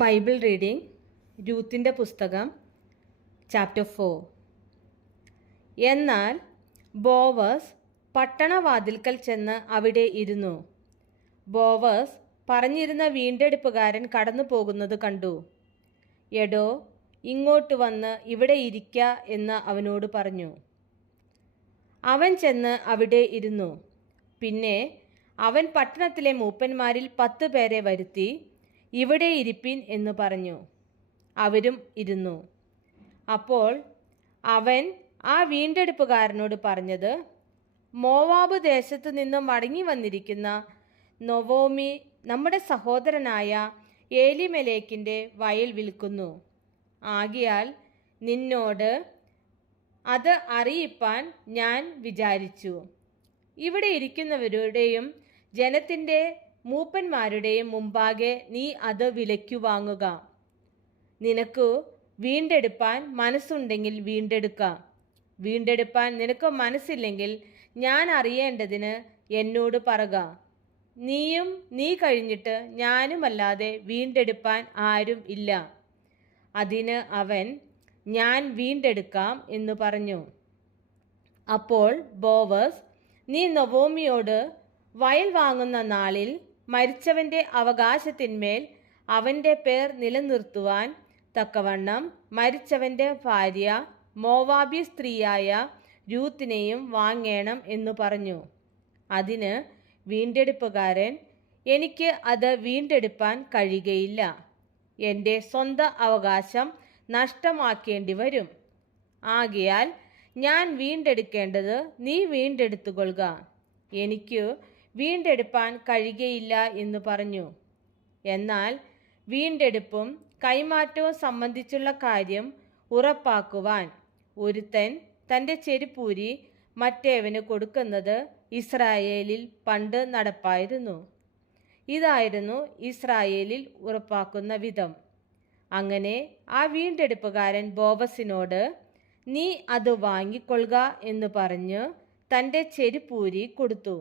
Bible reading രൂത്തിൻ്റെ പുസ്തകം chapter 4. എന്നാൽ ബോവസ് പട്ടണവാതിൽക്കൽ ചെന്ന് അവിടെ ഇരുന്നു. ബോവസ് പറഞ്ഞിരുന്ന വീണ്ടെടുപ്പുകാരൻ കടന്നു പോകുന്നത് കണ്ടു. എടോ, ഇങ്ങോട്ട് വന്ന് ഇവിടെ ഇരിക്ക എന്ന് അവനോട് പറഞ്ഞു. അവൻ ചെന്ന് അവിടെ ഇരുന്നു. പിന്നെ അവൻ പട്ടണത്തിലെ മൂപ്പന്മാരിൽ 10 പേരെ വരുത്തി, ഇവിടെ ഇരിപ്പിൻ എന്ന് പറഞ്ഞു. അവരും ഇരുന്നു. അപ്പോൾ അവൻ ആ വീണ്ടെടുപ്പുകാരനോട് പറഞ്ഞത്, മോവാബ് ദേശത്തു നിന്നും മടങ്ങി വന്നിരിക്കുന്ന നൊവോമി നമ്മുടെ സഹോദരനായ ഏലിമേലെക്കിൻ്റെ വയൽ വിൽക്കുന്നു. ആകയാൽ നിന്നോട് അത് അറിയിപ്പാൻ ഞാൻ വിചാരിച്ചു. ഇവിടെ ഇരിക്കുന്നവരുടെയും ജനത്തിൻ്റെ മൂപ്പന്മാരുടെയും മുമ്പാകെ നീ അത് വിലയ്ക്കു വാങ്ങുക. നിനക്ക് വീണ്ടെടുപ്പാൻ മനസ്സുണ്ടെങ്കിൽ വീണ്ടെടുക്കാം. വീണ്ടെടുപ്പാൻ നിനക്ക് മനസ്സില്ലെങ്കിൽ ഞാൻ അറിയേണ്ടതിന് എന്നോട് പറക. നീയും നീ കഴിഞ്ഞിട്ട് ഞാനുമല്ലാതെ വീണ്ടെടുപ്പാൻ ആരും ഇല്ല. അതിന് അവൻ, ഞാൻ വീണ്ടെടുക്കാം എന്ന് പറഞ്ഞു. അപ്പോൾ ബോവസ്, നീ നൊവോമിയോട് വയൽ വാങ്ങുന്ന നാളിൽ മരിച്ചവൻ്റെ അവകാശത്തിന്മേൽ അവൻ്റെ പേർ നിലനിർത്തുവാൻ തക്കവണ്ണം മരിച്ചവൻ്റെ ഭാര്യ മോവാബി സ്ത്രീയായ രൂത്തിനെയും വാങ്ങേണം എന്നു പറഞ്ഞു. അതിന് വീണ്ടെടുപ്പുകാരൻ, എനിക്ക് അത് വീണ്ടെടുപ്പാൻ കഴിയുകയില്ല. എൻ്റെ സ്വന്തം അവകാശം നഷ്ടമാക്കേണ്ടി വരും. ആകയാൽ ഞാൻ വീണ്ടെടുക്കേണ്ടത് നീ വീണ്ടെടുത്തുകൊള്ളുക. എനിക്ക് വീണ്ടെടുപ്പാൻ കഴിയുകയില്ല എന്ന് പറഞ്ഞു. എന്നാൽ വീണ്ടെടുപ്പും കൈമാറ്റവും സംബന്ധിച്ചുള്ള കാര്യം ഉറപ്പാക്കുവാൻ ഒരുത്തൻ തൻ്റെ ചെരുപ്പൂരി മറ്റേവന് കൊടുക്കുന്നത് ഇസ്രായേലിൽ പണ്ട് നടപ്പായിരുന്നു. ഇതായിരുന്നു ഇസ്രായേലിൽ ഉറപ്പാക്കുന്ന വിധം. അങ്ങനെ ആ വീണ്ടെടുപ്പുകാരൻ ബോവസിനോട്, നീ അത് വാങ്ങിക്കൊള്ളുക എന്ന് പറഞ്ഞ് തൻ്റെ ചെരുപ്പൂരി കൊടുത്തു.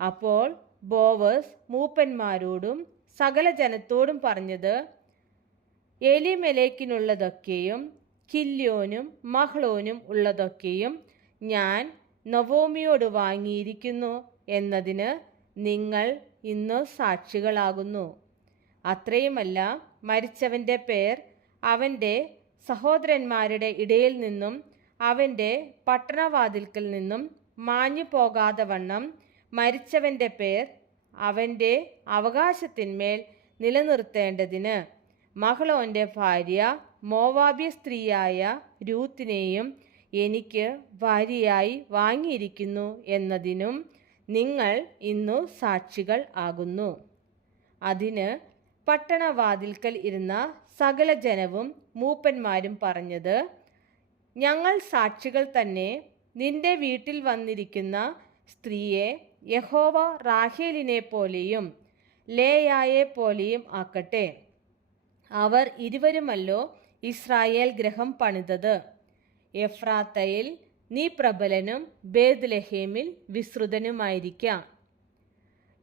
അപ്പോൾ ബോവസ് മൂപ്പന്മാരോടും സകല ജനത്തോടും പറഞ്ഞത്, എലിമേലെക്കിനുള്ളതൊക്കെയും കില്യോനും മഹ്ലോനും ഉള്ളതൊക്കെയും ഞാൻ നൊവോമിയോട് വാങ്ങിയിരിക്കുന്നു എന്നതിന് നിങ്ങൾ ഇന്ന് സാക്ഷികളാകുന്നു. അത്രയുമല്ല, മരിച്ചവൻ്റെ പേർ അവൻ്റെ സഹോദരന്മാരുടെ ഇടയിൽ നിന്നും അവൻ്റെ പട്ടണവാതിൽക്കൽ നിന്നും മാഞ്ഞു പോകാതെ വണ്ണം മരിച്ചവൻ്റെ പേർ അവൻ്റെ അവകാശത്തിന്മേൽ നിലനിർത്തേണ്ടതിന് മഹ്ലോൻ്റെ ഭാര്യ മോവാബ്യ സ്ത്രീയായ രൂത്തിനെയും എനിക്ക് ഭാര്യയായി വാങ്ങിയിരിക്കുന്നു എന്നതിനും നിങ്ങൾ ഇന്നു സാക്ഷികൾ ആകുന്നു. അതിന് പട്ടണവാതിൽക്കൽ ഇരുന്ന സകല ജനവും മൂപ്പന്മാരും പറഞ്ഞത്, ഞങ്ങൾ സാക്ഷികൾ തന്നെ. നിന്റെ വീട്ടിൽ വന്നിരിക്കുന്ന സ്ത്രീയെ യഹോവ റാഹേലിനെ പോലെയും ലേയായെ പോലെയും ആക്കട്ടെ. അവർ ഇരുവരുമല്ലോ ഇസ്രായേൽ ഗൃഹം പണിതത്. എഫ്രാത്തയിൽ നീ പ്രബലനും ബേത്ത്ലേഹേമിൽ വിസ്തൃതനുമായിരിക്കാം.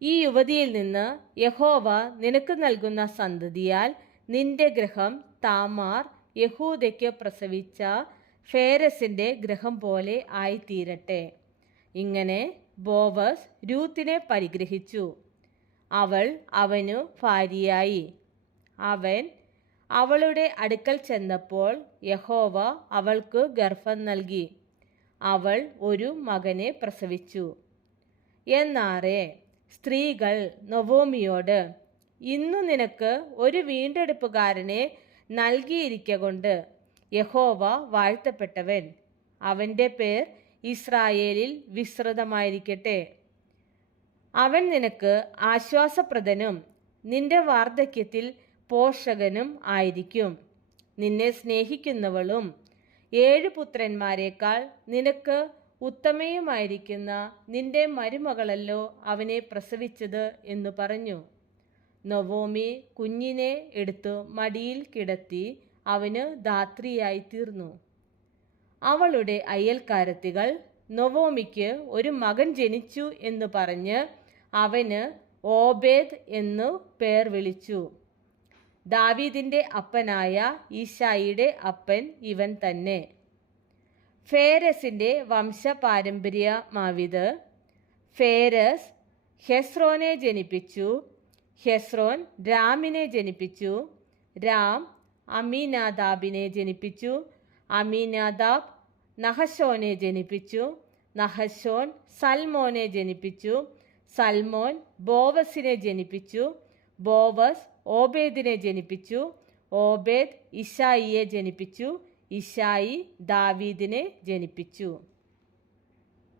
ഈ യുവതിയിൽ നിന്ന് യഹോവ നിനക്ക് നൽകുന്ന സന്തതിയാൽ നിന്റെ ഗൃഹം താമാർ യഹൂദയ്ക്ക് പ്രസവിച്ച ഫേരസിൻ്റെ ഗൃഹം പോലെ ആയിത്തീരട്ടെ. ഇങ്ങനെ ബോവസ് രൂത്തിനെ പരിഗ്രഹിച്ചു. അവൾ അവനു ഭാര്യയായി. അവൻ അവളുടെ അടുക്കൽ ചെന്നപ്പോൾ യഹോവ അവൾക്ക് ഗർഭം നൽകി. അവൾ ഒരു മകനെ പ്രസവിച്ചു. എന്നാറെ സ്ത്രീകൾ നൊവോമിയോട്, ഇന്നു നിനക്ക് ഒരു വീണ്ടെടുപ്പുകാരനെ നൽകിയിരിക്കൊണ്ട് യഹോവ വാഴ്ത്തപ്പെട്ടവൻ. അവൻ്റെ പേർ ഇസ്രായേലിൽ വിസ്തൃതമായിരിക്കട്ടെ. അവൻ നിനക്ക് ആശ്വാസപ്രദനും നിന്റെ വാർദ്ധക്യത്തിൽ പോഷകനും ആയിരിക്കും. നിന്നെ സ്നേഹിക്കുന്നവളും 7 പുത്രന്മാരെക്കാൾ നിനക്ക് ഉത്തമയുമായിരിക്കുന്ന നിന്റെ മരുമകളല്ലോ അവനെ പ്രസവിച്ചത് എന്ന് പറഞ്ഞു. നൊവോമി കുഞ്ഞിനെ എടുത്തു മടിയിൽ കിടത്തി അവന് ധാത്രിയായി തീർന്നു. അവളുടെ അയൽക്കാരത്തികൾ നൊവോമിക്ക് ഒരു മകൻ ജനിച്ചു എന്ന് പറഞ്ഞ് അവന് ഓബേദ് എന്നു പേർ വിളിച്ചു. ദാവീദിൻ്റെ അപ്പനായ ഈശായിയുടെ അപ്പൻ ഇവൻ തന്നെ. ഫേരസിൻ്റെ വംശപാരമ്പര്യമാവിത്. ഫേരസ് ഹെസ്രോനെ ജനിപ്പിച്ചു. ഹെസ്രോൻ രാമിനെ ജനിപ്പിച്ചു. രാം അമീനാദാബിനെ ജനിപ്പിച്ചു. അമീനാദാബ് നഹശോനെ ജനിപ്പിച്ചു. നഹശോൻ സൽമോനെ ജനിപ്പിച്ചു. സൽമോൻ ബോവസിനെ ജനിപ്പിച്ചു. ബോവസ് ഓബേദിനെ ജനിപ്പിച്ചു. ഓബേദ് ഇശായിയെ ജനിപ്പിച്ചു. ഇശായി ദാവീദിനെ ജനിപ്പിച്ചു.